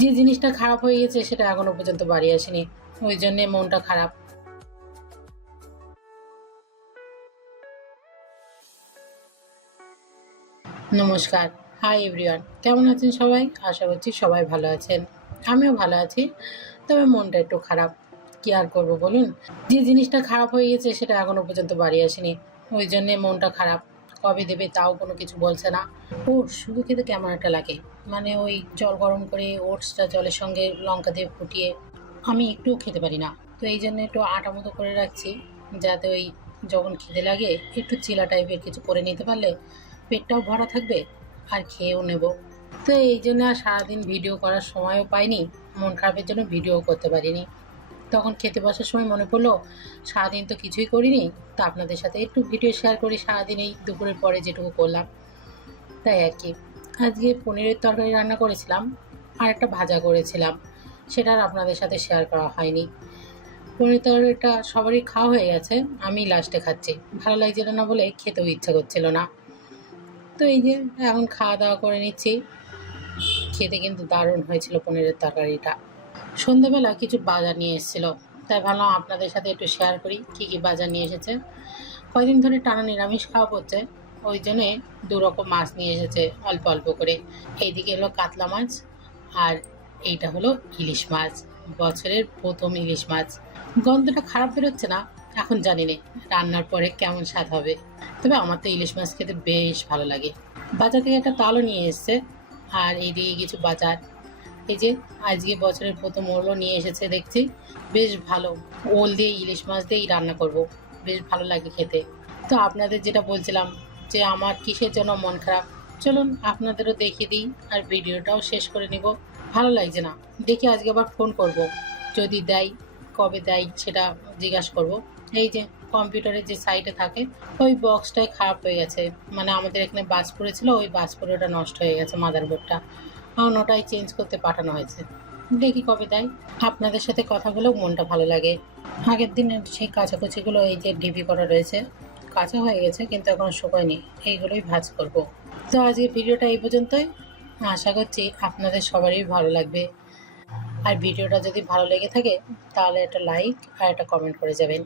যে জিনিসটা খারাপ হয়ে গেছে সেটা এখনো পর্যন্ত বাড়ি আসেনি, ওই জন্যে মনটা খারাপ। নমস্কার, হাই এভরিওয়ান, কেমন আছেন সবাই? আশা করছি সবাই ভালো আছেন, আমিও ভালো আছি। তবে মনটা একটু খারাপ, কি আর করবো বলুন। যে জিনিসটা খারাপ হয়ে গেছে সেটা এখনো পর্যন্ত বাড়ি আসেনি, ওই জন্যে মনটা খারাপ। কবে দেবে তাও কোনো কিছু বলছে না। ওটস শুধু খেতে কেমন একটা লাগে, মানে ওই জল গরম করে ওটসটা জলের সঙ্গে লঙ্কা দিয়ে ফুটিয়ে আমি একটুও খেতে পারি না। তো এই জন্য একটু আটা মতো করে রাখছি, যাতে ওই যখন খিদে লাগে একটু চিলা টাইপের কিছু করে নিতে পারলে পেটটাও ভরা থাকবে আর খেয়েও নেব। তো এই জন্য আর সারাদিন ভিডিও করার সময়ও পাইনি, মন খারাপের জন্য ভিডিও করতে পারিনি। তখন খেতে বসার সময় মনে পড়লো সারাদিন তো কিছুই করিনি, তা আপনাদের সাথে একটু ভিডিও শেয়ার করি সারাদিন এই দুপুরের পরে যেটুকু করলাম, তাই আর কি। আজকে পনিরের তরকারি রান্না করেছিলাম আর একটা ভাজা করেছিলাম, সেটা আর আপনাদের সাথে শেয়ার করা হয়নি। পনির তরকারিটা সবারই খাওয়া হয়ে গেছে, আমি লাস্টে খাচ্ছি, ভালো লাগছিল না বলে খেতেও ইচ্ছা করছিল না। তো এই যে এখন খাওয়া দাওয়া করে নিচ্ছি। খেতে কিন্তু দারুণ হয়েছিল পনিরের তরকারিটা। সন্ধ্যাবেলা কিছু বাজার নিয়ে এসেছিল, তাই ভাবলাম আপনাদের সাথে একটু শেয়ার করি কী কী বাজার নিয়ে এসেছে। কয়দিন ধরে টানা নিরামিষ খাওয়া পড়ছে, ওই জন্যে দু রকম মাছ নিয়ে এসেছে অল্প অল্প করে। এইদিকে হলো কাতলা মাছ আর এইটা হলো ইলিশ মাছ, বছরের প্রথম ইলিশ মাছ। গন্ধটা খারাপ বেরোচ্ছে না, এখন জানি না রান্নার পরে কেমন স্বাদ হবে। তবে আমার তো ইলিশ মাছ খেতে বেশ ভালো লাগে। বাজার থেকে একটা তালও নিয়ে এসছে আর এইদিকে কিছু বাজার। এই যে আজকে বছরের প্রথম ওলও নিয়ে এসেছে দেখছি, বেশ ভালো। ওল দিয়ে ইলিশ মাছ দিয়েই রান্না করব, বেশ ভালো লাগে খেতে। তো আপনাদের যেটা বলছিলাম যে আমার কিসের জন্য মন খারাপ, চলুন আপনাদেরও দেখিয়ে দিই আর ভিডিওটাও শেষ করে নিব। ভালো লাগছে না, দেখি আজকে আবার ফোন করব, যদি দেয় কবে দেয় সেটা জিজ্ঞাসা করব। এই যে কম্পিউটারের যে সাইটে থাকে ওই বক্সটাই খারাপ হয়ে গেছে, মানে আমাদের এখানে বাজ পড়েছিল, ওই বাজ পড়ে ওটা নষ্ট হয়ে গেছে মাদারবোর্ডটা, এখন ওটাই চেঞ্জ করতে পাঠানো হয়েছে। দেখি কবে দেয়। আপনাদের সাথে কথা বলেও মনটা ভালো লাগে। আগের দিনের সেই কাচাকুচিগুলো এই যে ডিবি করা রয়েছে, কাঁচা হয়ে গেছে কিন্তু এখনো শুকায়নি, এইগুলোই ভাজ করব। তো আজকে ভিডিওটা এই পর্যন্তই, আশা করছি আপনাদের সবারই ভালো লাগবে। আর ভিডিওটা যদি ভালো লেগে থাকে তাহলে একটা লাইক আর একটা কমেন্ট করে যাবেন।